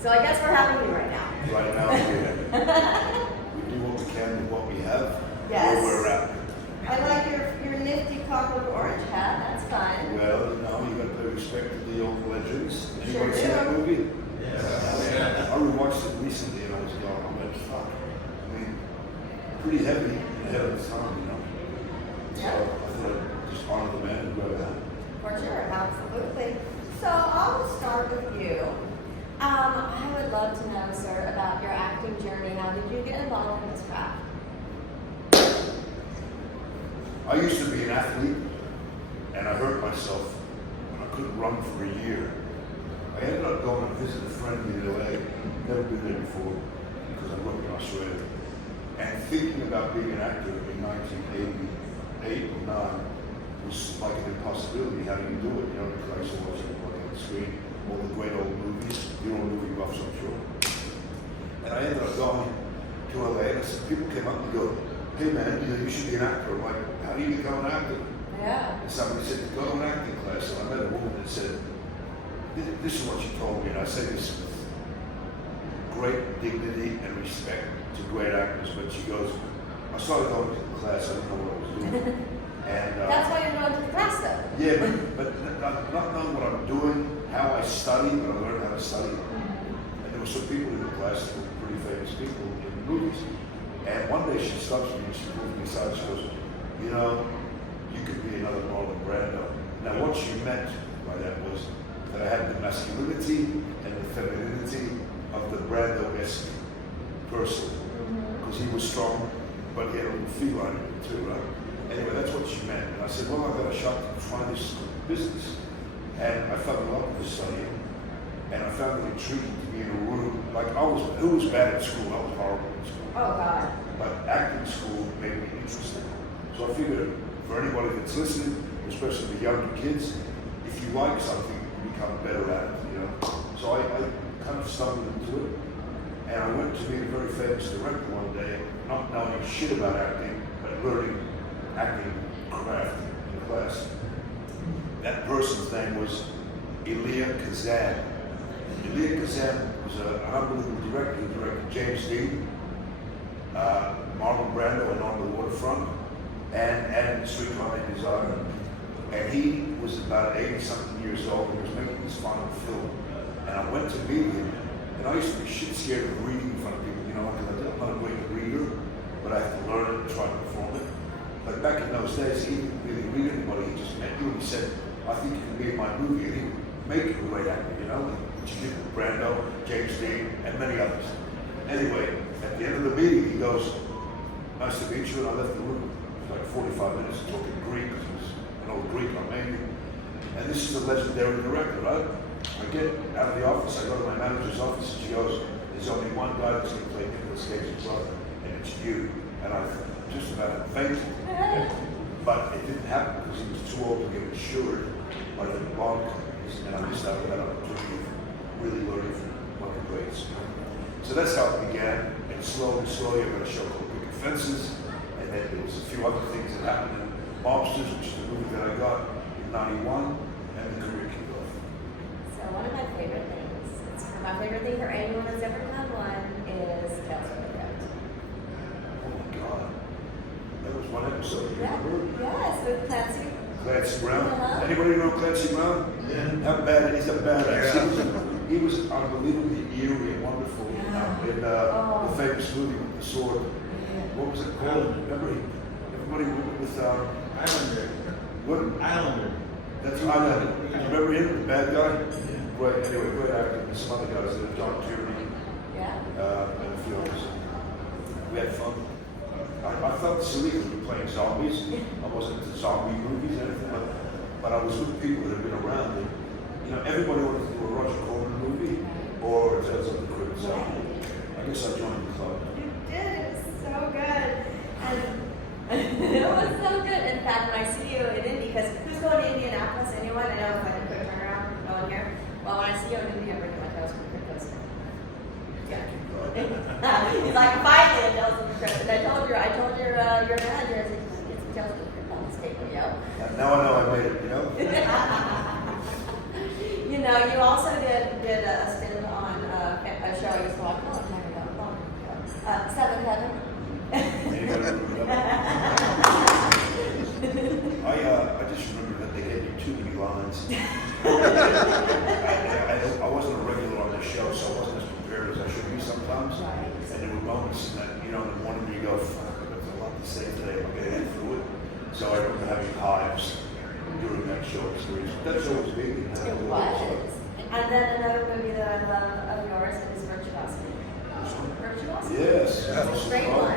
So I guess we're having you right now. Right now, we do what we can with what we have. Yes. Where we're at. I like your nifty copper orange hat. That's fun. Well, you know, you got to pay respect to the old legends. Anybody Sure see that do. movie? Yeah. I rewatched it recently and I was going, oh man, fuck. I mean, pretty heavy ahead of the time, you know? So Yeah. I thought I'd just honor the man who wrote that. For sure, absolutely. So I'll start with you. I would love to know, sir, about your acting journey. How did you get involved in this craft? I used to be an athlete and I hurt myself and I couldn't run for a year. I ended up going to visit a friend in LA, never been there before because I grew up in Australia. And thinking about being an actor in 1988 or 9 was like an impossibility. How do you do it? You know, because I used to watch it on the screen, all the great old movies, you know, movie buffs, I'm sure. And I ended up going to LA and people came up and go, hey man, you should be an actor. I'm like, how do you become an actor? Yeah. And somebody said, go to an acting class. And I met a woman that said, this is what she told me. And I say this with great dignity and respect to great actors. But she goes, I started going to the class. I didn't know what I was doing. And That's why you're going to the class, though. yeah, but not knowing what I'm doing, how I study, but I learned how to study. And there were some people in the class that were pretty famous people in movies. And one day she stops me and she pulls me aside. She goes, you know, you could be another Marlon Brando. Now what she meant by that was that I had the masculinity and the femininity of the Brando-esque person. Because he was strong, but he had a little feline in it too, right? Anyway, that's what she meant. And I said, well, I've got a shot to try this business. And I fell in love with studying. And I found it intriguing to be in a room. Like, who was bad at school? I was horrible at school. Oh, God. But acting school made me interested. So I figured for anybody that's listening, especially the younger kids, if you like something, you become better at it, you know? So I kind of stumbled into it. And I went to meet a very famous director one day, not knowing shit about acting, but learning acting craft in class. That person's name was Elia Kazan. Elia Kazan was an unbelievable director. He directed James Dean, Marlon Brando and On the Waterfront, and Streetcar Named Desire. And he was about 80-something years old and he was making his final film. And I went to meet him, and I used to be shit scared of reading in front of people, you know, because I'm not a great reader, but I have to learn it and try to perform it. But back in those days, he didn't really read anybody, he just met you and he said, I think you can be in my movie, and he would make you a great actor, you know, which he did with Brando, James Dean, and many others. Anyway, at the end of the meeting, he goes, nice to meet you, and I left the room. It was like 45 minutes talking Greek, because he was an old Greek Armenian. And this is a legendary director, right? I get out of the office, I go to my manager's office, and she goes, there's only one guy that's going to play Nicolas Cage's brother, and it's you. And I just about fainted. But it didn't happen because he was too old to get insured by the bond companies, and I missed out on that opportunity of really learning from one of the greats. So that's how it began, and slowly, I got a show called Picket Fences, and then there was a few other things that happened in Mobsters, which is the movie that I got in '91, and the career kicked off. So one of my favorite things, my favorite thing for anyone that's ever done one is Tales from the Crypt. Oh my God. That was one episode you Yeah. remember? Yes, with Clancy. Clancy Brown. Uh-huh. Anybody know Clancy Brown? Yeah. How bad, he's a badass. Yeah. He was unbelievably eerie and wonderful in the famous movie with the sword. What was it called? Remember, everybody with, Islander. what? Islander. That's Islander. Remember him, the bad guy? Yeah. Great, anyway, great actor. And some other guys, John Tierney, Yeah. and a few others. We had fun. I felt silly because we were playing zombies. I wasn't into zombie movies or anything, but I was with people that had been around. And, you know, everybody wanted to do a Roger Corman movie or Tales of the Crypt. So I guess I joined the club. You did. It was so good. And it was so good. In fact, when I see you in Indy, because who's going to Indianapolis? Anyone? I know it's like a quick turnaround going here. Well, when I see you in Indy, I'm bringing my Tales from the Crypt poster. Yeah. He's like, finally, a Tales from the Crypt. And I told your manager, I said, get some Tales from the Crypt on this table, yo. Now I know I made it, you know? You know, you also did a stint on and there were moments that, you know, in the morning you go, fuck, there's a lot to say today, I'm gonna get through it. So I remember having hives during that show experience. That show was big. It was. And then another movie that I love of yours is Virtuosity. Virtuosity? Yes. Great one.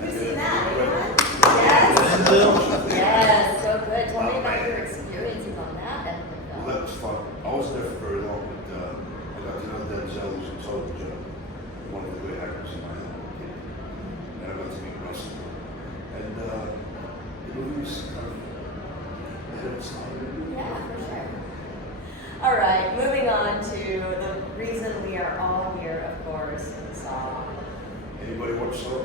Who's seen that? Anyone? Mandylor. Yes, so good. Tell me about your experiences on that epic Well, film. that was fun. I wasn't there for very long, but I got to know Denzel, who's a total one of the great actors in my head. And I got to meet Russell. And the movie was kind of ahead of its time. Yeah, for sure. All right, moving on to the reason we are all here, of course, Saw. Anybody watch Saw?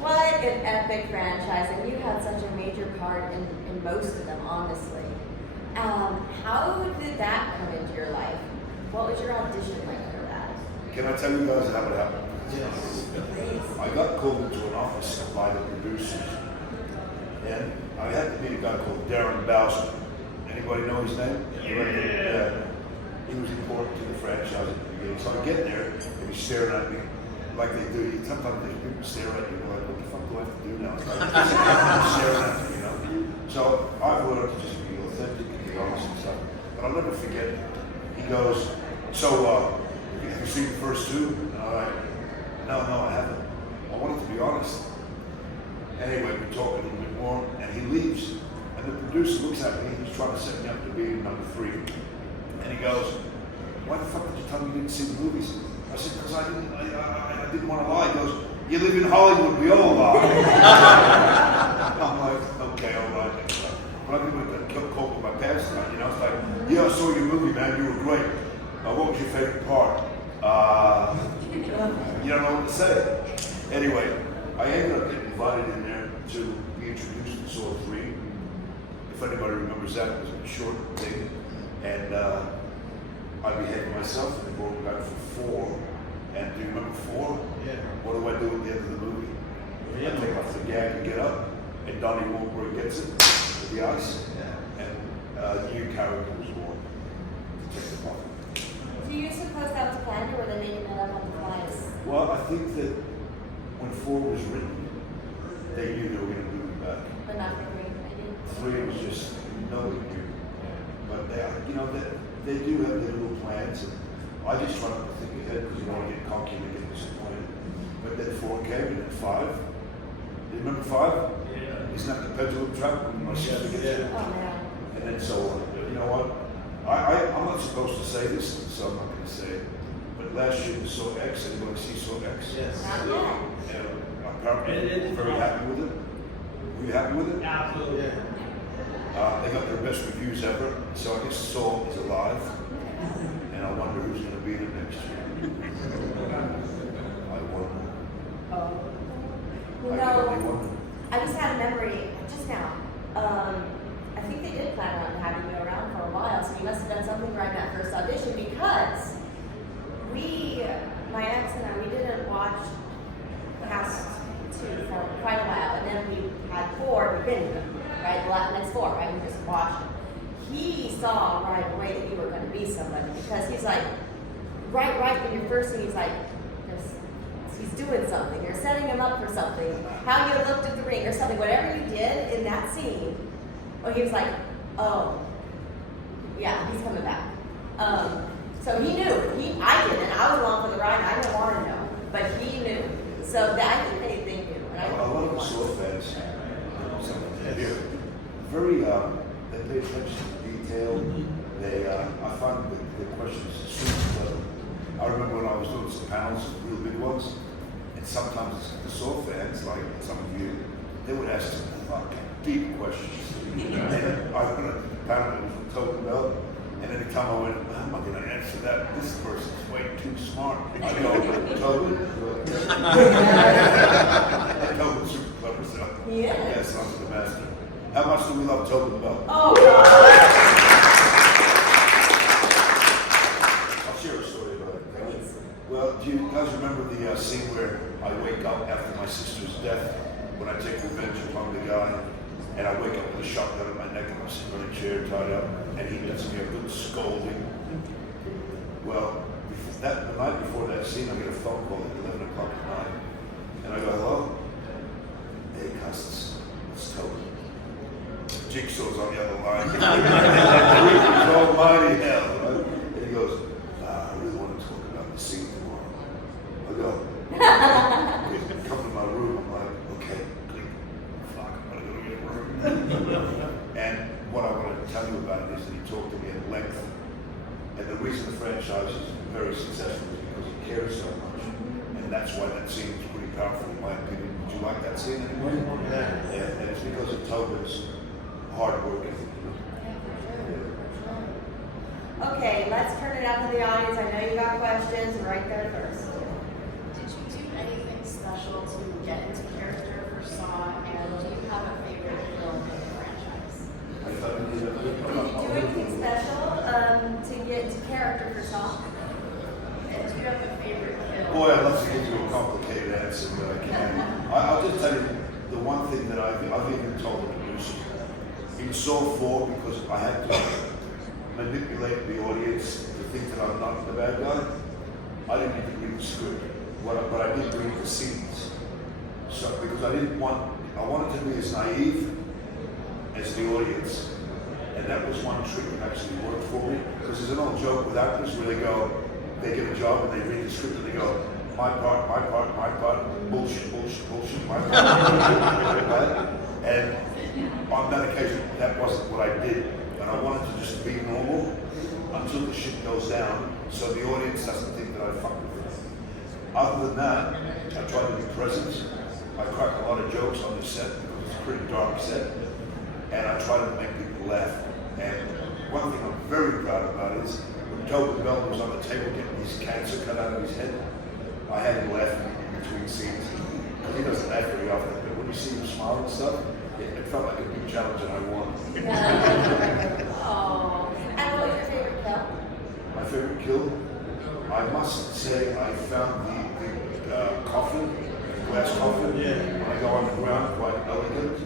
What an epic franchise, and you had such a major part in most of them, honestly. How did that come into your life? What was your audition like for that? Can I tell you guys how it happened? Yes. Please. I got called into an office by the producers, and I had to meet a guy called Darren Bowser. Anybody know his name? Yeah. He was important to the franchise at the beginning. So I get there, and he's staring at me like they do. Sometimes there's people stare at you, like, what the fuck do I have to do now? It's like, he's staring at me, you know? So I've learned to just be authentic and be honest and stuff. But I'll never forget, he goes, so, have you seen the first two? And I'm like, no, I haven't. I wanted to be honest. Anyway, we talk a little bit more, and he leaves. And the producer looks at me, he's trying to set me up to be number 3. And he goes, why the fuck did you tell me you didn't see the movies? I said, because I didn't want to lie. He goes, you live in Hollywood, we all lie. I'm like, okay, all right. But I didn't cope with my past tonight, you know? It's like, yeah, I saw your movie, man, you were great. What was your favorite part? You don't know what to say. Anyway, I ended up getting invited in there to be introduced to Saw 3. If anybody remembers that, it was a short thing. And I behaved myself and they brought me back for 4. And do you remember 4? Yeah. What do I do at the end of the movie? I take off the gag and get up, and Donnie Wahlberg gets it with the ice, and a new character was born to take the part. Do you suppose that was planned, or were they making it up on the fly? Well, I think that when 4 was written, they knew they were going to do it back. But not for 3, maybe? 3 was just nobody knew. But they, you know, they do have their little plans, and I just try not to think ahead because you don't want to get cocky and get disappointed. But then 4 came, and then 5. Do you remember 5? Yeah. Isn't that the pendulum trap when my sister gets Yeah. in? Oh, man. And then so on. You know what? I'm not supposed to say this, so I'm not going to say it. But last year we saw X. Anybody see Saw X? Yes. Not yet. And apparently, very happy with it. Were you happy with it? Absolutely. Yeah. They got their best reviews ever. So I guess Saw is alive. And I wonder who's going to be in it next year. I wonder. Oh. I You can only know, wonder. I just had a memory just now. I think they did plan on having you around for a while, so you must have done something right in that first audition because my ex and I, we didn't watch past 2 for quite a while, and then we had 4, we binged them, right? The next 4, right? We just watched them. He saw right away that you were going to be somebody because he's like, right when you're first thing, he's like, he's doing something, you're setting him up for something, how you looked at the ring or something, whatever you did in that scene, he was like, oh, yeah, he's coming back. So he knew. I didn't. I was along for the ride. I didn't want to know, but he knew. So I think they knew. And I A lot of the Saw fans, they're very, they pay attention to detail. They, I find the questions super clever. I remember when I was doing some panels, real big ones, and sometimes the Saw fans, like some of you, they would ask some fucking deep questions. And I went to the panel, it was with Tobin Bell, and any time I went, how am I going to answer that? This person's way too smart. I go, Tobin? Tobin's super clever, so. Yes, I'm the master. How much do we love Tobin Bell? Oh, God. I'll share a story about it. Okay? Well, do you guys remember the scene where I wake up after my sister's death, when I take revenge upon the guy, and I wake up with a shotgun at my neck and I'm sitting on a chair tied up, and he gives me a good scolding? Well, the night phone call at 11 o'clock at night. And I go, hello? Hey, Costas, it's Toby. Jigsaw's on the other line. It's almighty hell, right? And he goes, I really want to talk about the scene tomorrow. I go, come to my room. I'm like, okay, click. Fuck, I'm gonna go to your room. And what I want to tell you about it is that he talked to me at length. And the reason the franchise is very successful is because he cares so much. And that's why that scene is pretty powerful in my opinion. Did you like that scene anyway? Yeah. And it's because of Tobin's hard work ethic. Okay, let's turn it out to the audience. I know you got questions right there first. Did you do anything special to get into character for Saw, and do you have a favorite film in the franchise? Did you do anything special to get into character for Saw? And do you have a favorite film? Boy, I'd love to give you a complicated answer, but I can't. I'll just tell you the one thing that I've even told the producer. In Saw 4, because I had to manipulate the audience to think that I'm not the bad guy, I didn't need to read the script, but I did read the scenes. So, because I wanted to be as naive as the audience. And that was one trick that actually worked for me. Because there's an old joke with actors where they get a job and they read the script and they go, my part, bullshit, my part. And on that occasion, that wasn't what I did. And I wanted to just be normal until the shit goes down so the audience doesn't think that I fucked with it. Other than that, I try to be present. I crack a lot of jokes on the set because it's a pretty dark set. And I try to make people laugh. And one thing I'm very proud about is when Tobin Bell was on the table getting his cancer cut out of his head, I had him laughing in between scenes. Because he doesn't laugh very often, but when you see him smile and stuff, it felt like a big challenge and I won. Oh. And what was your favorite kill? My favorite kill? I must say I found the coffin, the glass coffin, when I go on the ground, quite elegant.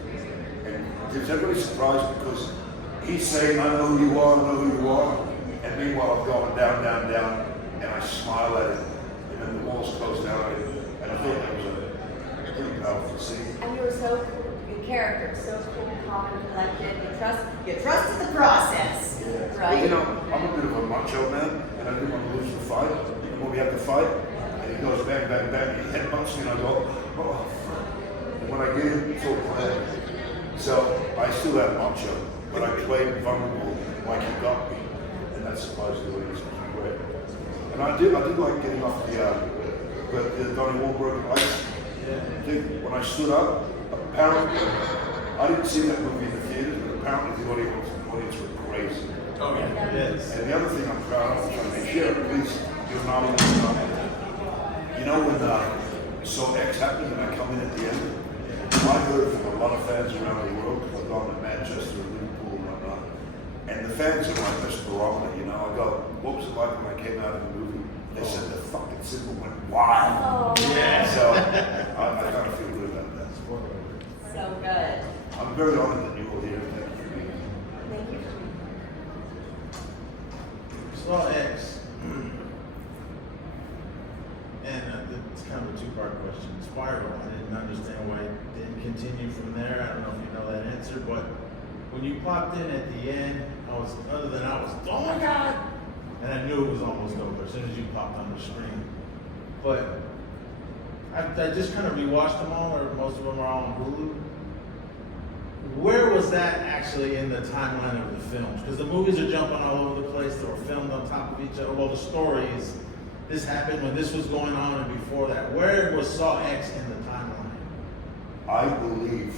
And is everybody surprised because he's saying, I know who you are, I know who you are. And meanwhile, I'm going down, and I smile at him. And then the walls close down on him. And I thought that was a pretty powerful scene. And you were so cool. Your character, so cool, calm, and collected. You trusted the process, Yeah. right? But, you know, I'm a bit of a macho man, and I didn't want to lose the fight. And when we have the fight, and he goes bang, bang, bang, he headbutts me, and I go, oh, fuck. And when I get him, it's all planned. So I still have macho, but I played vulnerable like he got me, and that surprised the audience, which was great. And I did like getting off the Donnie Wahlberg ice. Dude, when I stood up, apparently, I didn't see that movie in the theaters, but apparently the audience went crazy. Oh, yeah. Yes. And the other thing I'm proud of, which I may share, please, you're not even you know when Saw X happened and I come in at the end, I heard from a lot of fans around the world, because I've gone to Manchester and Liverpool and whatnot, and the fans are my best barometer, you know. I go, what was it like when I came out of the movie? They said the fucking symbol went wild. Oh, Yeah. So I kind of feel good about that. so good. I'm very honored that you were here. Thank you for being here. Thank you. Saw X. And it's kind of a two-part question. Spiral, I didn't understand why it didn't continue from there. I don't know if you know that answer, but when you popped in at the end, I was, oh my God! And I knew it was almost over as soon as you popped on the screen. But I just kind of rewatched them all, or most of them are all on Hulu. Where was that actually in the timeline of the films? Because the movies are jumping all over the place. They were filmed on top of each other. Well, the story is, this happened when this was going on and before that. Where was Saw X in the timeline? I believe,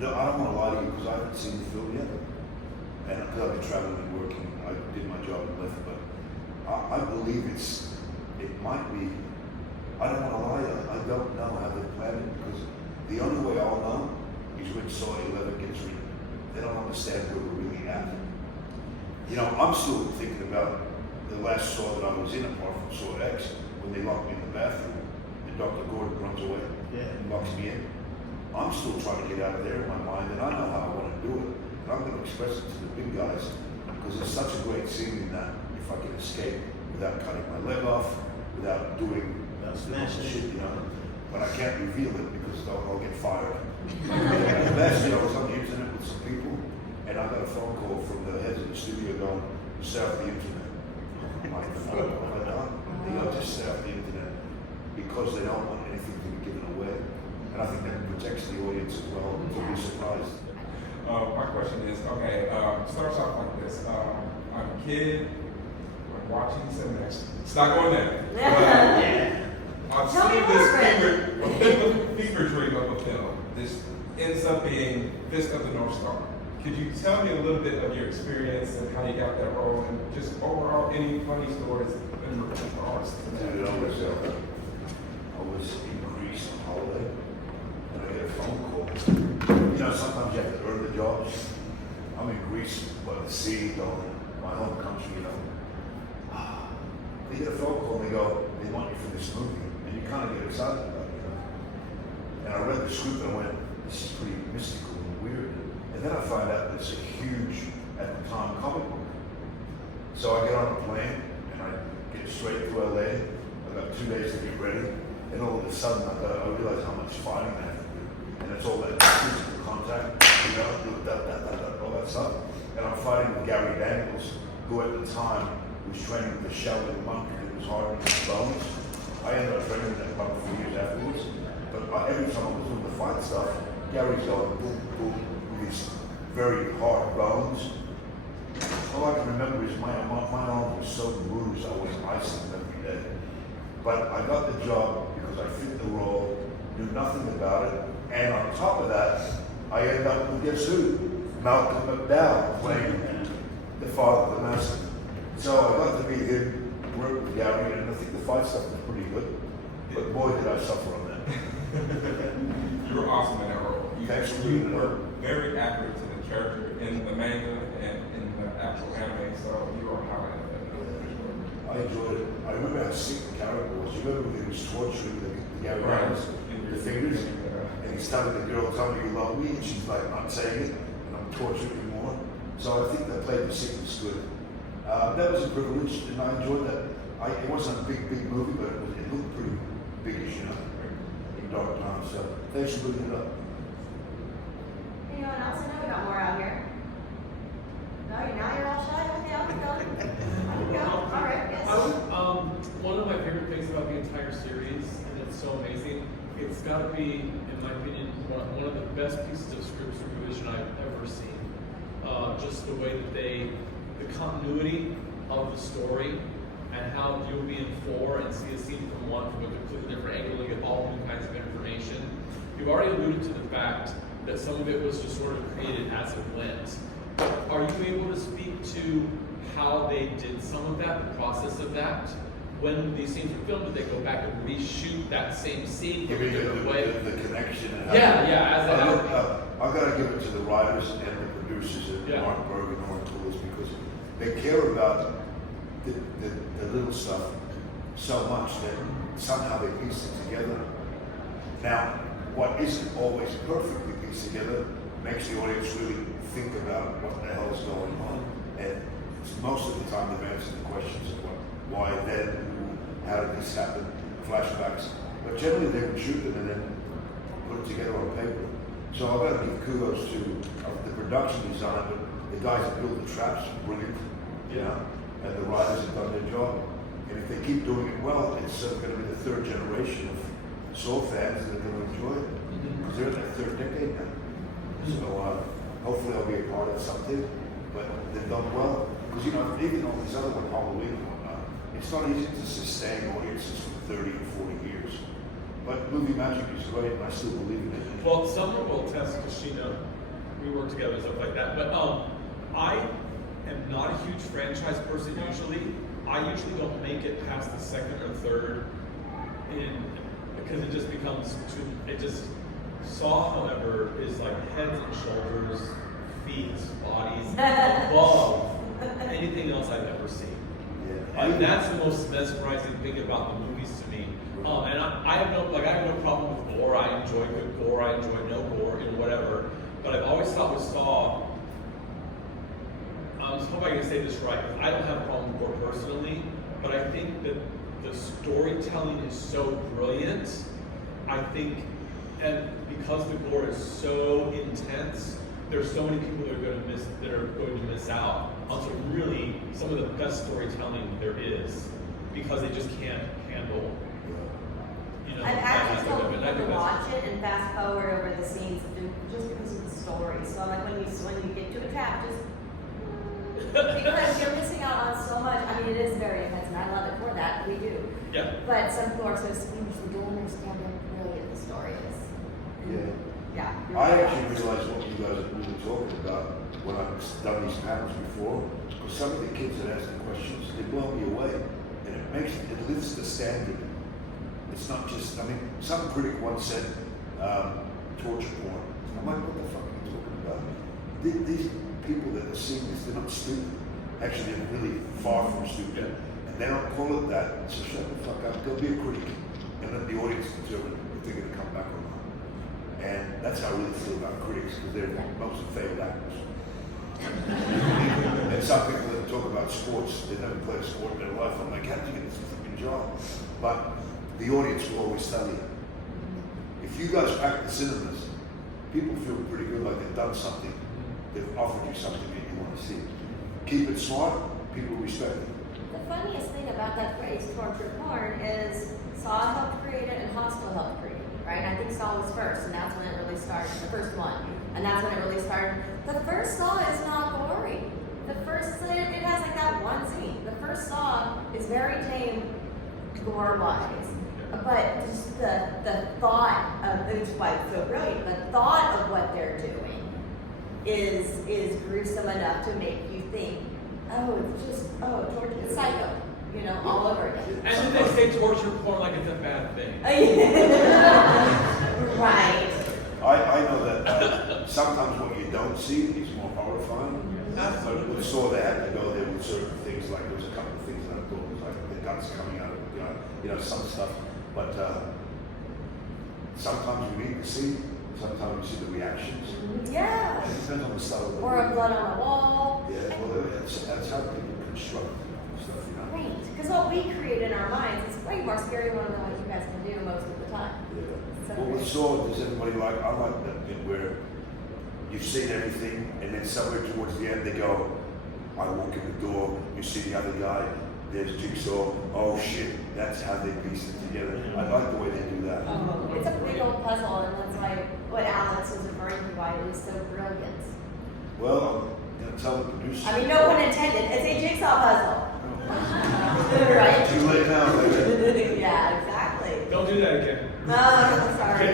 no, I don't want to lie to you because I haven't seen the film yet. And because I've been traveling and working, I did my job and left, but I believe it might be, I don't want to lie, I don't know how they planned it because the only way I'll know is when Saw 11 gets written. They don't understand where we're really at. You know, I'm still thinking about the last Saw that I was in, apart from Saw X, when they locked me in the bathroom and Dr. Gordon runs away and locks me in. I'm still trying to get out of there in my mind, and I know how I want to do it. And I'm going to express it to the big guys because it's such a great scene in that if I can escape without cutting my leg off, without doing Smashing it. shit, you know. But I can't reveal it because I'll get fired. Last year I was on the internet with some people, and I got a phone call from the heads of the studio going, "Stay off the internet." I'm like, "What have I done?" They go, "Just stay off the internet," because they don't want anything to be given away. And I think that protects the audience as well. Don't be surprised. My question is, okay, starts off like this. I'm a kid, I'm watching some next. It's not going there. I've Tell me seen more, this fever dream of a film. This ends up being Fist of the North Star. Could you tell me a little bit of your experience and how you got that role, and just overall any funny stories in regards to that? Dude, I was in Greece on holiday, and I get a phone call. You know, sometimes you have to earn the jobs. I'm in Greece, by the sea, going, my home country, you know. They get a phone call and they go, "They want you for this movie," and you kind of get excited about it, you know. And I read the script and I went, "This is pretty mystical and weird." And then I find out that it's a huge, at the time, comic book. So I get on a plane and I get straight to LA. I got 2 days to get ready, and all of a sudden I realize how much fighting I have to do. And it's all that physical contact, you know, all that stuff. And I'm fighting with Gary Daniels, who at the time was training with the Sheldon monk that was hardening his bones. I ended up training with that monk for years afterwards. But every time I was doing the fight stuff, Gary's going boom, boom, with these very hard bones. All I can remember is my arm was so bruised, I was icing every day. But I got the job because I fit the role, knew nothing about it, and on top of that, I ended up with, guess who? Malcolm McDowell playing the father of the master. So I got to meet him, work with Gary, and I think the fight stuff was pretty good. But boy, did I suffer on that. You were awesome in that role. You were very accurate to the character in the manga and in the actual anime, so you were highlighted that. I enjoyed it. I remember how sick the character was. You remember when he was torturing the Gary Right. Daniels, the fingers? And he's telling the girl, "Tell me you love me," and she's like, "I'm saying it, and I'm torturing you more." So I think that played the sickness good. That was a privilege, and I enjoyed that. It wasn't a big movie, but it looked pretty biggish, you know, in dark times. So thanks for bringing it up. Anyone else? I know we got more out here. No, now you're all shy. Okay, I'll keep going. I can go. All right, yes. One of my favorite things about the entire series, and it's so amazing, it's got to be, in my opinion, one of the best pieces of script supervision I've ever seen. Just the way that the continuity of the story, and how you'll be in 4 and see a scene from 1 from a completely different angle and get all new kinds of information. You've already alluded to the fact that some of it was just sort of created as it went. Are you able to speak to how they did some of that, the process of that? When these scenes were filmed, did they go back and reshoot that same scene Give from me a different way? the connection. And I've got to give it to the writers and the producers at Mark Berg and Oren Tools, because they care about the little stuff so much that somehow they piece it together. Now, what isn't always perfectly pieced together makes the audience really think about what the hell is going on. And most of the time they've answered the questions of why then, how did this happen, flashbacks. But generally they would shoot them and then put it together on paper. So I've got to give kudos to the production design, but the guys that build the traps are brilliant, you know, and the writers have done their job. And if they keep doing it well, it's going to be the 3rd generation of Saw fans that are going to enjoy it. Because they're in their 3rd decade now. So hopefully I'll be a part of something, but they've done well. Because, you know, even all these other ones, Halloween and whatnot, it's not easy to sustain audiences for 30 and 40 years. But movie magic is great, and I still believe in it. Well, Summer will attest because she knows we work together and stuff like that. But I am not a huge franchise person usually. I usually don't make it past the 2nd or 3rd, because it just becomes too. It just Saw, however, is like heads and shoulders, feet, bodies above anything else I've ever seen. Yeah. And that's the most mesmerizing thing about the movies to me. And I have no problem with gore. I enjoy good gore. I enjoy no gore, whatever. But I've always thought with Saw, I was hoping I can say this right, because I don't have a problem with gore personally, but I think that the storytelling is so brilliant. I think, and because the gore is so intense, there's so many people that are going to miss out on some really some of the best storytelling there is, because they just can't handle. I've actually told people to watch it and fast forward over the scenes just because of the story. So I'm like, when you get to a chapter, just because you're missing out on so much. I mean, it is very intense, and I love it for that. We do. Yeah. But some people are so squeamish, they don't understand how brilliant the story is. Yeah. Yeah. I actually realized what you guys were talking about when I've done these panels before, because some of the kids that ask the questions, they blow me away, and it lifts the standard. It's not just, I mean, some critic once said torture porn. I'm like, what the fuck are you talking about? These people that are seeing this, they're not stupid. Actually, they're really far from stupid. And they don't call it that, so shut the fuck up. Go be a critic, and let the audience determine if they're going to come back or not. And that's how I really feel about critics, because they're mostly failed actors. And some people that talk about sports, they never played a sport in their life. I'm like, how did you get this fucking job? But the audience will always tell you. If you guys pack the cinemas, people feel pretty good, like they've done something. They've offered you something that you want to see. Keep it smart, people respect it. The funniest thing about that phrase, torture porn, is Saw helped create it and Hostel helped create it, right? I think Saw was first, and that's when it really started, the first one. And that's when it really started. The first Saw is not gory. The first, it has like that one scene. The first Saw is very tame, gore-wise. But just the thought of, which is why it's so brilliant, the thought of what they're doing is gruesome enough to make you think, oh, it's just, torture, it's psycho, all over again. And then they say torture porn like it's a bad thing. Right. I know that sometimes what you don't see is more horrifying. But with Saw, they had to go there with certain things, like there was a couple of things that I thought was like the guts coming out of, some stuff. But sometimes you need to see, sometimes you see the reactions. Yeah. It depends on the style of the Or a blood on the wall. Yeah, well, that's how people construct stuff, Right. Because what we create in our minds is way more scary than what you guys can do most of the time. Yeah. So Well, with Saw, does everybody like, I like that bit where you've seen everything, and then somewhere towards the end they go, I walk in the door, you see the other guy, there's Jigsaw, oh shit, that's how they piece it together. I like the way they do that. It's a big old puzzle, and that's why what Alex was referring to, why it was so brilliant. Well, I'm gonna tell the producer. I mean, no pun intended. It's a jigsaw puzzle. Right? Too late now, baby. Yeah, exactly. Don't do that again. Oh, sorry.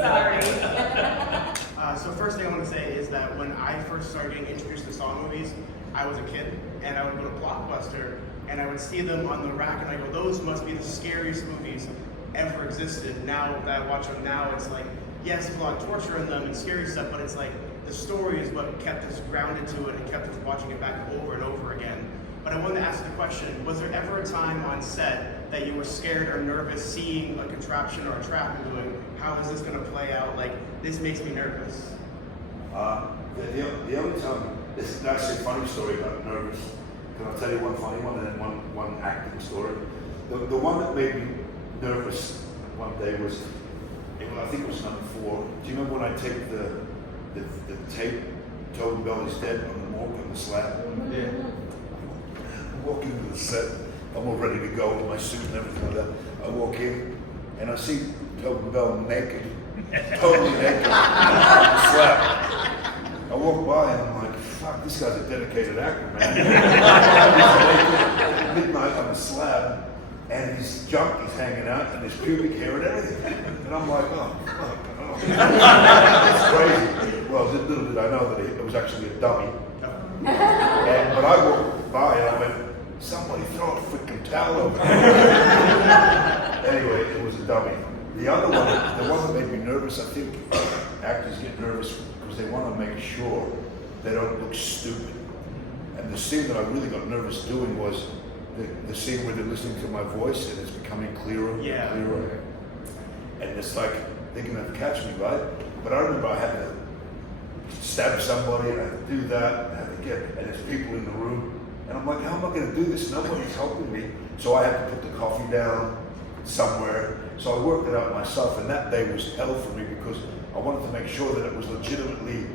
Sorry. So first thing I want to say is that when I first started getting introduced to Saw movies, I was a kid, and I would go to Blockbuster, and I would see them on the rack, and I go, those must be the scariest movies ever existed. Now that I watch them now, it's like, yes, there's a lot of torture in them and scary stuff, but it's like, the story is what kept us grounded to it and kept us watching it back over and over again. But I wanted to ask the question, was there ever a time on set that you were scared or nervous seeing a contraption or a trap and going, how is this going to play out? Like, this makes me nervous. The only time, this is actually a funny story about nervous. Can I tell you one funny one and then one acting story? The one that made me nervous one day was, I think it was number 4. Do you remember when I taped the tape, Tobin Bell is dead on the morgue on the slab? Yeah. I walk into the set, I'm all ready to go with my suit and everything like that. I walk in and I see Tobin Bell naked, totally naked on the slab. I walk by and I'm like, fuck, this guy's a dedicated actor, man. Midnight on the slab, and his junk is hanging out, and his pubic hair and everything. And I'm like, oh, fuck, oh. It's crazy. Well, little did I know that it was actually a dummy. But I walked by and I went, somebody throw a freaking towel over there. Anyway, it was a dummy. The other one, the one that made me nervous, I think actors get nervous because they want to make sure they don't look stupid. And the scene that I really got nervous doing was the scene where they're listening to my voice and it's becoming clearer and clearer. And it's like, they're going to catch me, right? But I remember I had to stab somebody and I had to do that, and I had to and there's people in the room, And I'm like, how am I going to do this? Nobody's helping me. So I had to put the coffee down somewhere. So I worked it out myself, and that day was hell for me because I wanted to make sure that it was legitimately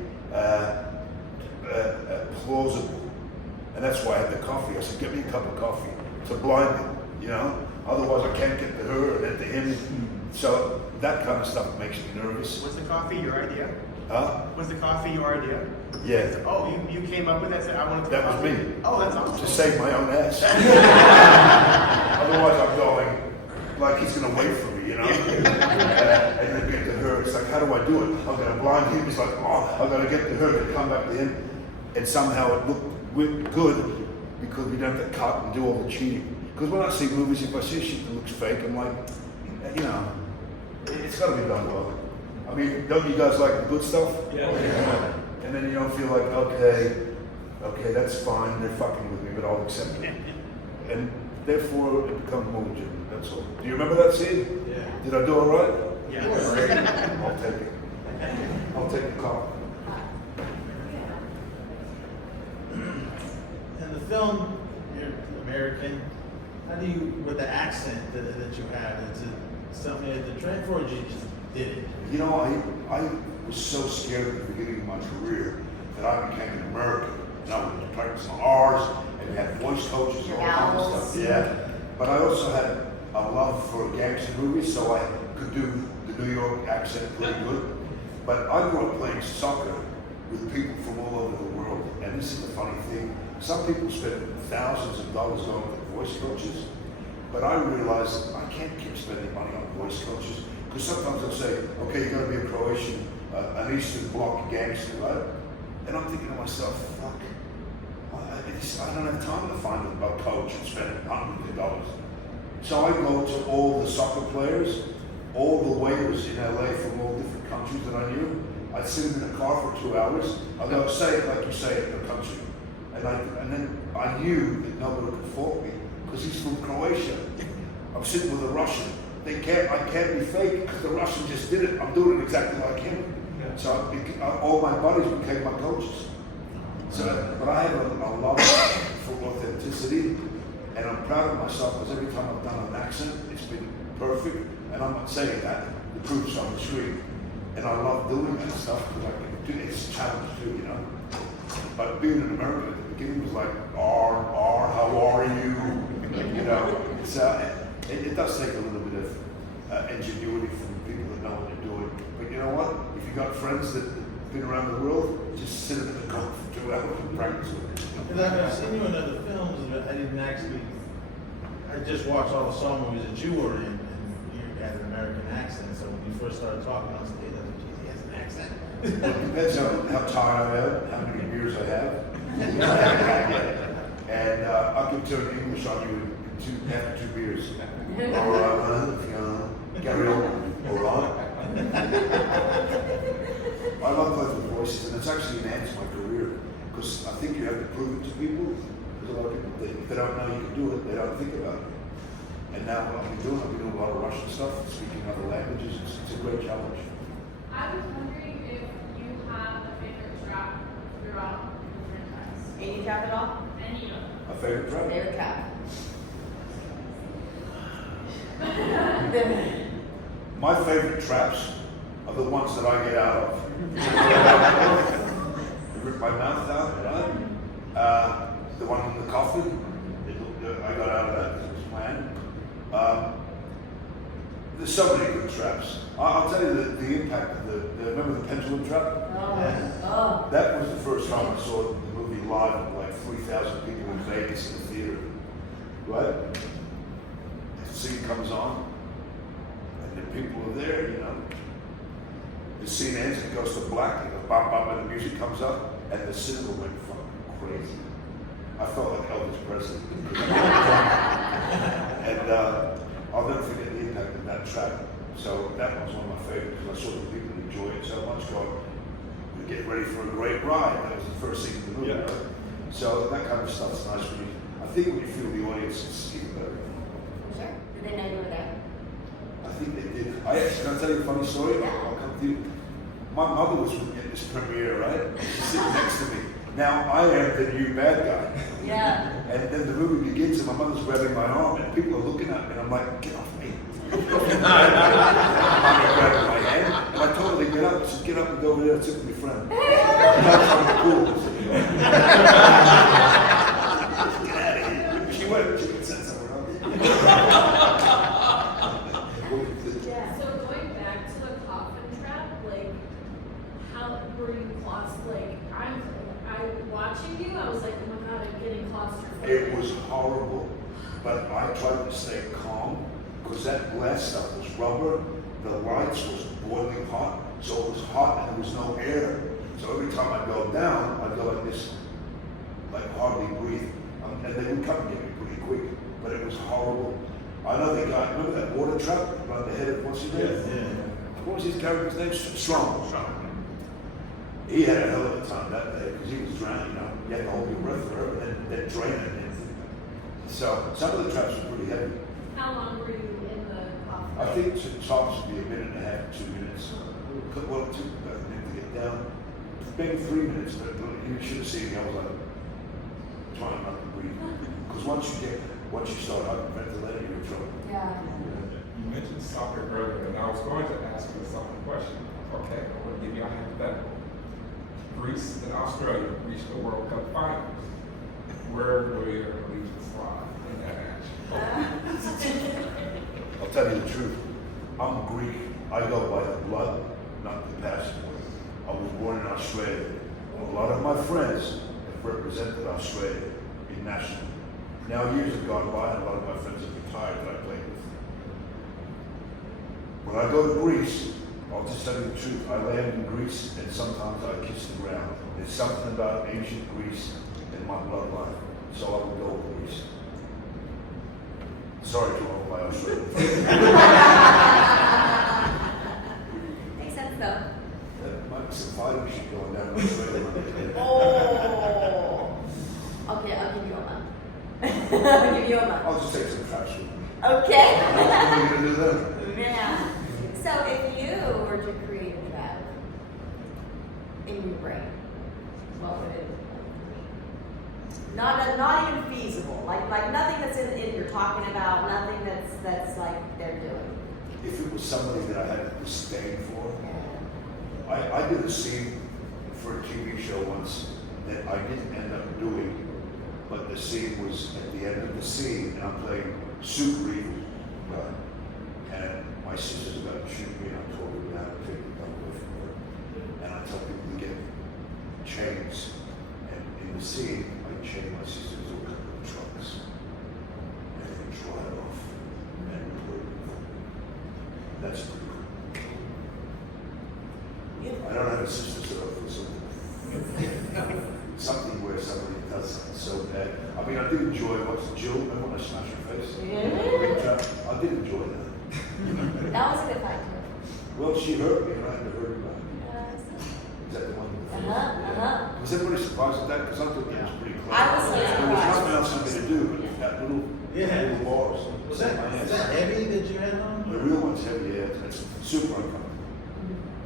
plausible. And that's why I had the coffee. I said, get me a cup of coffee to blind it, you know? Otherwise I can't get to her and then to him. So that kind of stuff makes me nervous. Was the coffee your idea? Huh? Was the coffee your idea? Yeah. Oh, you came up with that? Said I wanted to. That was coffee? me. Oh, that's awesome. To save my own ass. Otherwise I'm going, like he's going to wait for me, you know? And then get to her. It's like, how do I do it? I'm going to blind him. He's like, oh, I've got to get to her and come back to him. And somehow it looked good because we don't have to cut and do all the cheating. Because when I see movies, if I see shit that looks fake, I'm like, you know, it's got to be done well. I mean, don't you guys like the good stuff? Yeah. And then you don't feel like, okay, that's fine, they're fucking with me, but I'll accept it. And therefore, it becomes more legitimate, that's all. Do you remember that scene? Yeah. Did I do all right? Yes. I'll take it. I'll take the call. In the film, you're American. How do you, with the accent that you have, is it something you had to train for, or you just did it? You know, I was so scared at the beginning of my career that I became an American. And I would practice my R's and had voice coaches and all kinds of stuff. Yeah. But I also had a love for gangster movies, so I could do the New York accent pretty good. But I grew up playing soccer with people from all over the world. And this is the funny thing. Some people spend thousands of dollars going to voice coaches, but I realized I can't keep spending money on voice coaches because sometimes they'll say, okay, you're going to be a Croatian, an Eastern Bloc gangster, right? And I'm thinking to myself, fuck, I don't have time to find a coach and spend hundreds of dollars. So I go to all the soccer players, all the waiters in LA from all different countries that I knew. I'd sit them in a car for 2 hours. I'd go, say it like you say it in the country. And then I knew that nobody could fault me because he's from Croatia. I'm sitting with a Russian. I can't be fake because the Russian just did it. I'm doing it exactly like him. So all my buddies became my coaches. So, but I have a love for authenticity, and I'm proud of myself because every time I've done an accent, it's been perfect. And I'm not saying that, the proof's on the screen. And I love doing that stuff because it's a challenge too, you know. But being an American at the beginning was like, how are you? You know, it's, it does take a little bit of ingenuity from people that know what they're doing. But you know what? If you got friends that have been around the world, just sit in the car for 2 hours and practice with it. Because I've seen you in other films, but I didn't actually, I just watched all the Saw movies that you were in, and you had an American accent. So when you first started talking on stage, I was like, geez, he has an accent. Well, it depends on how tired I am, how many beers I have. And I can turn English on you after 2 beers. All right, carry on. All right. I love playing with voices, and it's actually enhanced my career because I think you have to prove it to people. Because a lot of people, if they don't know you can do it, they don't think about it. And now what I've been doing a lot of Russian stuff, speaking other languages. It's a great challenge. I was wondering if you have a favorite trap throughout the franchise. Any trap at all? Any of them. A favorite trap? Favorite trap. My favorite traps are the ones that I get out of. Rip my mouth out, right? The one in the coffin, I got out of that because it was planned. There's so many good traps. I'll tell you the impact of remember the pendulum trap? Oh. That was the first time I saw the movie live with like 3,000 people in Vegas in the theater. Right? The scene comes on, and the people are there, you know. The scene ends and it goes to black, and the bop bop and the music comes up, and the cinema went fucking crazy. I felt like Elvis Presley. And I'll never forget the impact of that track. So that was one of my favorites because I saw the people enjoy it so much. Going, we get ready for a great ride. That was the first scene in the movie. Yeah. Right? So that kind of stuff's nice when you. I think when you feel the audience, it's even better. Sure. Did they know you were there? I think they did. Can I tell you a funny story? Yeah. I'll come to you. My mother was at this premiere, right? She's sitting next to me. Now I am the new bad guy. Yeah. And then the movie begins, and my mother's grabbing my arm, and people are looking at me, and I'm like, get off me. And mommy grabbing my hand, and I told her to get up. She said, get up and go over there and sit with your friend. Get out of here. She went, she said somewhere else. So going back to the coffin trap, like, how were you claustrophobic? Like, I watching you, I was like, oh my god, I'm getting claustrophobic. It was horrible, but I tried to stay calm because that glass stuff was rubber. The lights was boiling hot, so it was hot and there was no air. So every time I go down, I'd go like this, like hardly breathe. And they would come and get me pretty quick, but it was horrible. I know the guy, remember that water trap around the head of what's his name? Yeah. What was his character's name? Strong. He had a hell of a time that day because he was drowning, you know. You had to hold your breath forever and then drain it. So some of the traps were pretty heavy. How long were you in the coffin? I think the tops would be a minute and a half, 2 minutes. Well, two, I think to get down. Maybe 3 minutes, but you should have seen me. I was like trying not to breathe. Because once you start hyperventilating, you're in trouble. Yeah. You mentioned soccer earlier, and I was going to ask you a soccer question. Okay, I'm going to give you a hypothetical. Greece and Australia reached the World Cup finals. Where will your allegiance lie in that match? I'll tell you the truth. I'm Greek. I go by the blood, not the passport. I was born in Australia. A lot of my friends have represented Australia in national. Now years have gone by and a lot of my friends have retired that I played with. When I go to Greece, I'll just tell you the truth. I land in Greece and sometimes I kiss the ground. There's something about ancient Greece in my bloodline. So I will go with Greece. Sorry to all my Australian friends. Makes sense though. There might be some fighting shit going down in Australia. Oh. Okay, I'll give you a month. I'll give you a month. I'll just take some trash with me. Okay. What are you going to do then? Yeah. So if you were to create a trap in your brain, what would it be? Not even feasible. Like nothing that's in you're talking about, nothing that's like they're doing. If it was somebody that I had disdain for, I did a scene for a TV show once that I didn't end up doing, but the scene was at the end of the scene, and I'm playing super evil, right? And my sister's about to shoot me, and I told her not to take the gun away from her. And I tell people to get chains, and in the scene, I chain my sister to a couple of trucks, and then drive off, and put it. That's pretty cool. I don't have a sister, so I feel something where somebody does something so bad. I mean, I did enjoy what's Jill, remember when I smashed her face? Yeah. I did enjoy that. That was a good fight too. Well, she hurt me, and I had to hurt her back. Yes. Is that the one? Was Uh-huh. everybody surprised at that? Because I thought that was pretty clever. I was so There was surprised. nothing else for me to do, but that little bars. Was that heavy that you had on? The real one's heavy, yeah. It's super uncomfortable.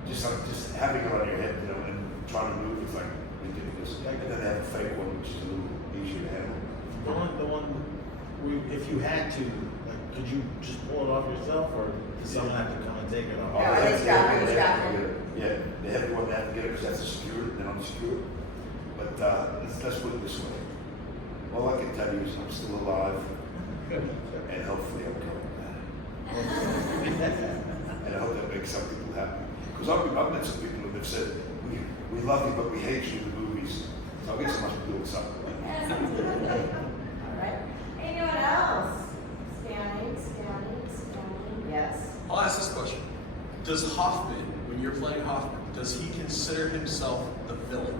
Just having it on your head, you know, and trying to move, it's like ridiculous. And then they have a fake one, which is a little easier to handle. The one, if you had to, like, could you just pull it off yourself, or did someone have to come and take it off? Yeah, they strap it, they strap it. Yeah, they have one they have to get it because that's secured, then unsecured. But let's put it this way. All I can tell you is I'm still alive, and hopefully I'm coming back. And I hope that makes some people happy. Because I've met some people and they've said, we love you, but we hate you in the movies. So I guess it must be doing something. Yeah, sounds good. All right. Anyone else? Scanning. Yes. I'll ask this question. Does Hoffman, when you're playing Hoffman, does he consider himself the villain?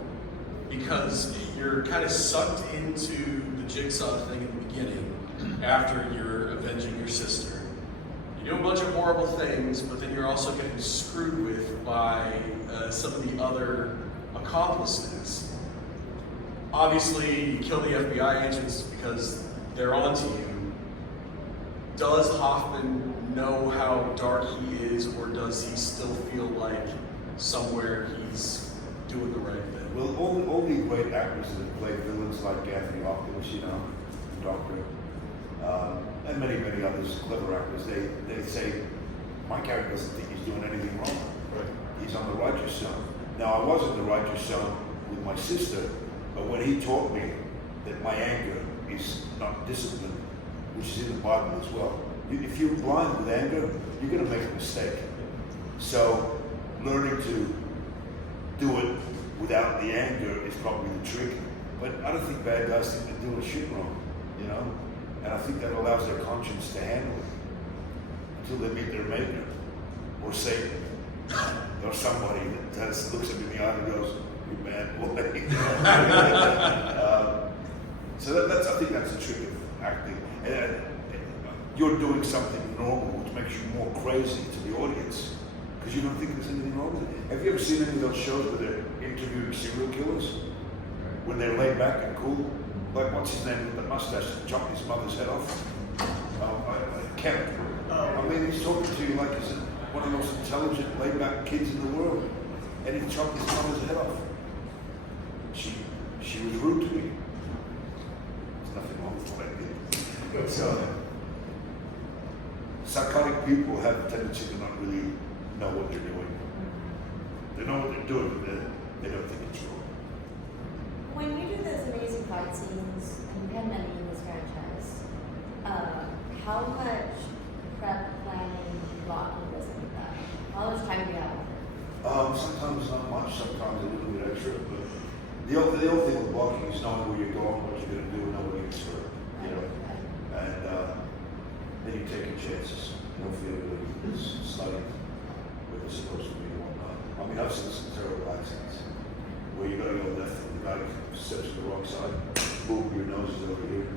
Because you're kind of sucked into the jigsaw thing in the beginning after you're avenging your sister. You do a bunch of horrible things, but then you're also getting screwed with by some of the other accomplices. Obviously, you kill the FBI agents because they're onto you. Does Hoffman know how dark he is, or does he still feel like somewhere he's doing the right thing? Well, only great actors that have played villains like Anthony Hopkins, you know, Doctor, and many, many others, clever actors, they say, my character doesn't think he's doing anything wrong. Right. He's on the righteous zone. Now, I was in the righteous zone with my sister, but when he taught me that my anger is not discipline, which is in the Bible as well. If you're blind with anger, you're going to make a mistake. So, learning to do it without the anger is probably the trick. But I don't think bad guys think they're doing shit wrong, you know? And I think that allows their conscience to handle it until they meet their maker, or Satan, or somebody that looks at me in the eye and goes, "You bad boy." So that's I think that's the trick of acting. And you're doing something normal which makes you more crazy to the audience because you don't think there's anything wrong with it. Have you ever seen any of those shows where they're interviewing serial killers? When they're laid back and cool? Like, what's his name with the mustache that chopped his mother's head off? Kevin. I mean, he's talking to you like he's one of the most intelligent, laid back kids in the world. And he chopped his mother's head off. She was rude to me. There's nothing wrong with what I did. So, psychotic people have a tendency to not really know what they're doing. They know what they're doing, but they don't think it's wrong. When you do those amazing fight scenes, and you have many in this franchise, how much prep, planning, blocking goes into that? How much time do you have? Sometimes not much, sometimes a little bit extra, but the old thing with blocking is knowing where you're going, what you're going to do, and nobody gets hurt, you know. And then you take your chances. You don't feel really studying where they're supposed to be and whatnot. I mean, I've seen some terrible accidents where you got to go left and the guy steps to the wrong side, boom, your nose is over here.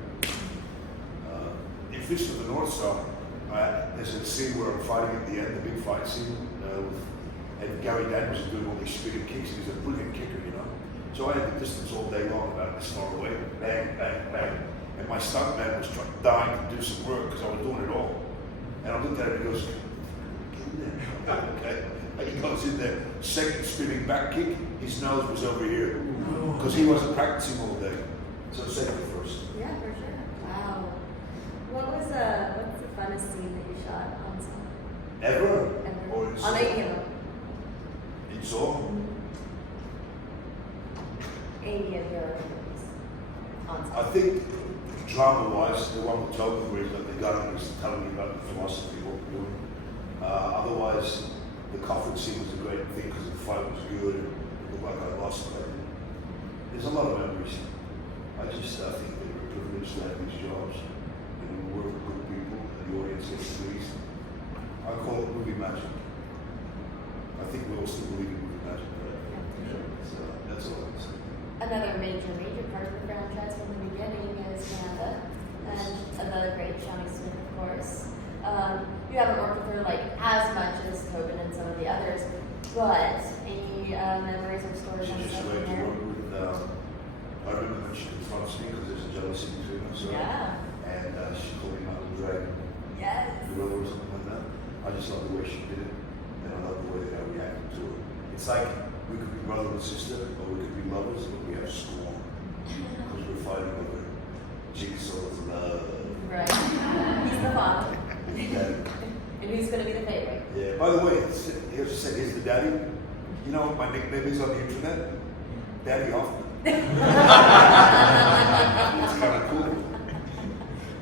In Fist of the North Star, there's a scene where I'm fighting at the end, the big fight scene, and Gary Daniels is doing all these spinning kicks, and he's a brilliant kicker, you know. So I had the distance all day long, about this far away, bang, bang, bang. And my stuntman was dying to do some work because I was doing it all. And I looked at him and he goes, okay. And he goes in there, second spinning back kick, his nose was over here. Because he wasn't practicing all day. So save it first. Yeah, for sure. Wow. What's the funnest scene that you shot on set? Ever? Ever. Or in On Saw? any of them. In Saw? Any of your movies on set. I think drama-wise, the one with Toby where he's got the gun and he's telling me about the philosophy of what we're doing. Otherwise, the coffin scene was a great thing because the fight was good and it looked like I lost it. There's a lot of memories. I think that we're privileged to have these jobs and we work with good people and the audience gets pleased. I call it movie magic. I think we all still believe in movie magic, right? So that's all I can say. Another major part of the franchise from the beginning is Amanda, and another great Shawnee Smith, of course. You haven't worked with her like as much as Tobin and some of the others, but any memories or stories on She's just set great from to there? work with. I remember when she confronts me because there's a jealousy between us. Yeah. And she called me out the dragon. Yes. Gorilla or something like that. I just love the way she did it, and I love the way that I reacted to it. It's like we could be brother and sister, or we could be lovers, but we have scorn because we're fighting over Jigsaw's love. Right. He's the father. Yeah. And who's going to be the favorite? Yeah. By the way, here's the daddy. You know what my nickname is on the internet? Daddy Hoffman. It's kind of cool.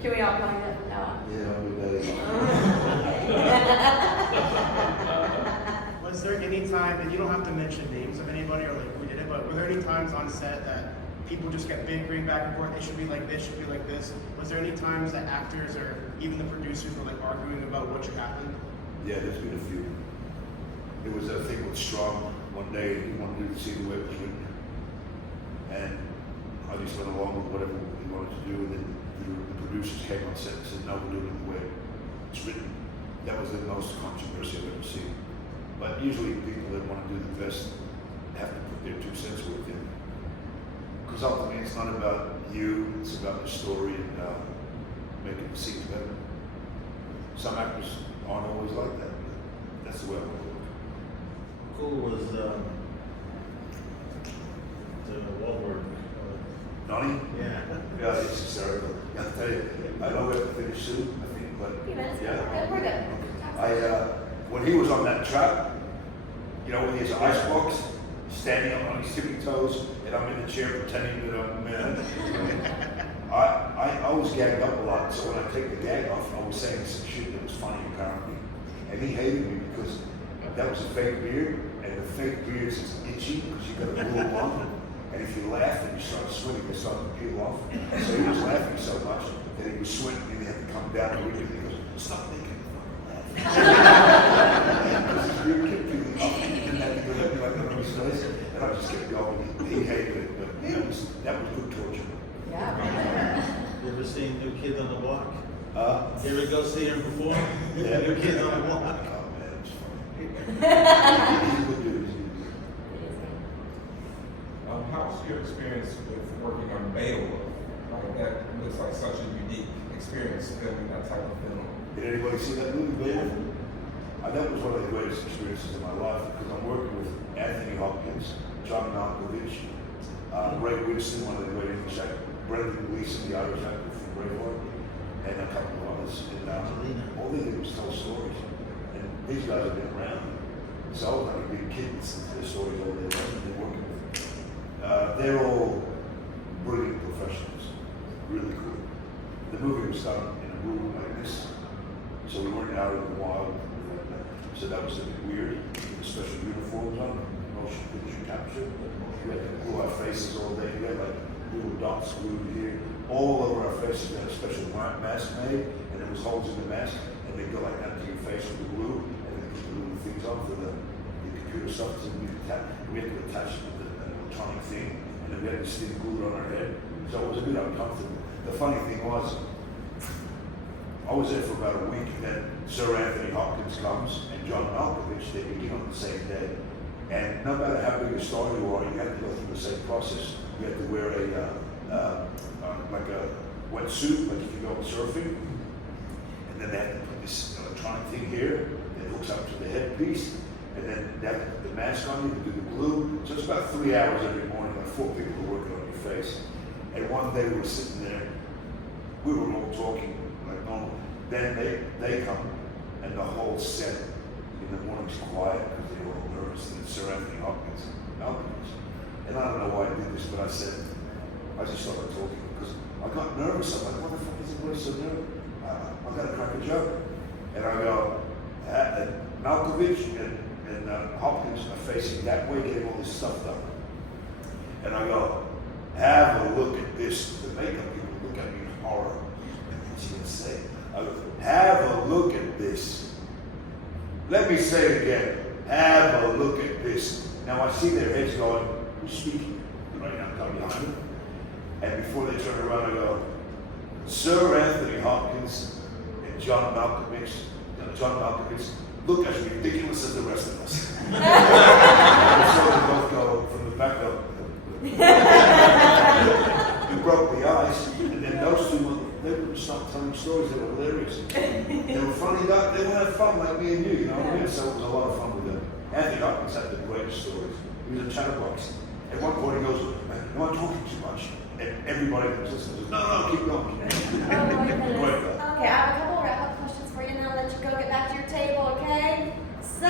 Can we all call you that from now on? Yeah, I'll do Daddy. Was there any time, and you don't have to mention names of anybody or like who did it, but were there any times on set that people just kept bickering back and forth? They should be like this, should be like this. Was there any times that actors or even the producers were like arguing about what should happen? Yeah, there's been a few. There was a thing with Strong one day, he wanted to see the way it was written. And I just went along with whatever he wanted to do, and then the producers came on set and said, no, we're doing it the way it's written. That was the most controversy I've ever seen. But usually people that want to do the best have to put their 2 cents worth in. Because ultimately it's not about you, it's about the story and making the scenes better. Some actors aren't always like that, but that's the way I want to look. Cool was the Wahlberg. Nani? Yeah. Yeah, it's hysterical. I'll tell you, I know we have to finish soon, I think, but Few minutes. yeah. We're good. When he was on that trap, you know, when he has an ice box, standing up on his tippy toes, and I'm in the chair pretending that I'm a man. I always gagged up a lot, so when I take the gag off, I was saying some shit that was funny apparently. And he hated me because that was a fake beard, and the fake beard is itchy because you got a glue on. And if you laugh and you start sweating, they start to peel off. So he was laughing so much that he was sweating and he had to come down and he goes, stop making me fucking laugh. Because his beard kept peeling off and he didn't have to go let me like that on his face. And I just kept going. He hated it, but that was good torture. Yeah. You ever seen New Kids on the Block? You You ever go see him perform? Yeah. New Kids on the Block. Oh man, it's funny. He's a good dude. How's your experience with working on Mandylor? Like that looks like such a unique experience filming that type of film. Did anybody see that movie, Babe? That was one of the greatest experiences of my life because I'm working with Anthony Hopkins, John Malkovich, Ray Winston, one of the great English actors, Brendan Gleeson, the Irish actor from Braveheart, and a couple of others. And all they did was tell stories. And these guys have been around. So I was like a big kid listening to their stories all day long. They're working with them. They're all brilliant professionals. Really cool. The movie was done in a room like this. So we weren't out in the wild. So that was a bit weird. We had special uniforms on, motion picture capture. We had to glue our faces all day. We had like little dots glued here. All over our faces, we had a special mask made, and there was holes in the mask, and they go like that to your face with the glue, and then put the little things on for the computer stuff. So we had to attach it with an electronic thing, and then we had this thing glued on our head. So it was a bit uncomfortable. The funny thing was, I was there for about a week, and then Sir Anthony Hopkins comes, and John Malkovich, they begin on the same day. And no matter how big a star you are, you have to go through the same process. You have to wear like a wetsuit, like if you go surfing. And then they have to put this electronic thing here that hooks up to the headpiece. And then they have to put the mask on you to do the glue. So it's about 3 hours every morning, like 4 people working on your face. And one day we were sitting there, we were all talking like normal. Then they come, and the whole set in the morning's quiet because they were all nervous. And it's Sir Anthony Hopkins, Malkovich. And I don't know why I did this, but I just started talking because I got nervous. I'm like, what the fuck is everybody so nervous? I got to crack a joke. And I go, Malkovich and Hopkins are facing that way, getting all this stuff done. And I go, have a look at this. The makeup people look at me in horror. What's he going to say? I go, have a look at this. Let me say it again. Have a look at this. Now I see their heads going, who's speaking? Right now, come behind them. And before they turn around, I go, Sir Anthony Hopkins and John Malkovich, look as ridiculous as the rest of us. And so they both go from the back up. You broke the ice, and then those two, they would stop telling stories. They were hilarious. They were funny. They would have fun like me and you, you know what I mean? So it was a lot of fun with them. Anthony Hopkins had the greatest stories. He was a chatterbox. At one point he goes, am I talking too much? And everybody that was listening says, no, keep going. Oh my goodness. Okay, I have a couple wrap-up questions for you, and then I'll let you go get back to your table, okay? So,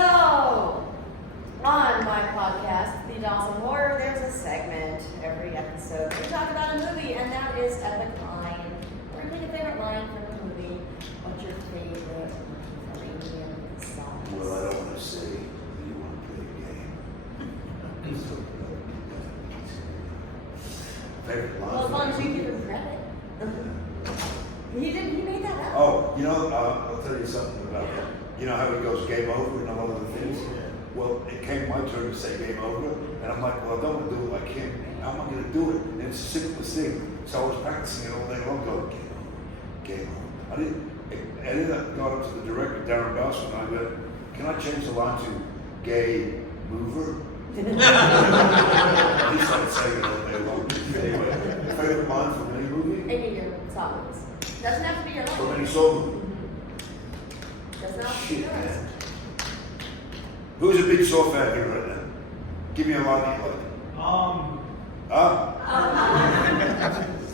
on my podcast, The Dolls of Horror, there's a segment every episode. We talk about a movie, and that is Epic Line. Or pick a favorite line from a movie. What's your favorite Iranian song? Well, I don't want to say, do you want to play a game? Favorite line? Well, as long as you give him credit. He made that up. Oh, you know, I'll tell you something about that. You know how he goes game over and all other things? Well, it came my turn to say game over, and I'm like, well, I don't want to do it like him. How am I going to do it? And it's the simplest thing. So I was practicing it all day long, going, game over. I ended up going up to the director, Darren Bowson, and I went, can I change the line to gay mover? He started saying it all day long. Anyway, favorite line from any movie? Any of your songs. Doesn't have to be your From own. any song? Doesn't have to be Shit, yours. man. Who's a big Saw fan here right now? Give me a line that you like.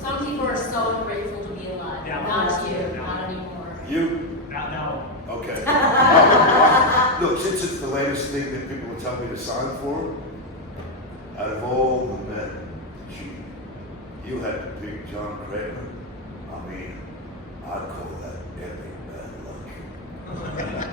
Some people are so grateful to be alive. Yeah, Not you, no. not anymore. You? No. Okay. Look, since it's the latest thing that people will tell me to sign for, out of all the men, gee, you had to pick John Kramer. I mean, I'd call that epic bad luck.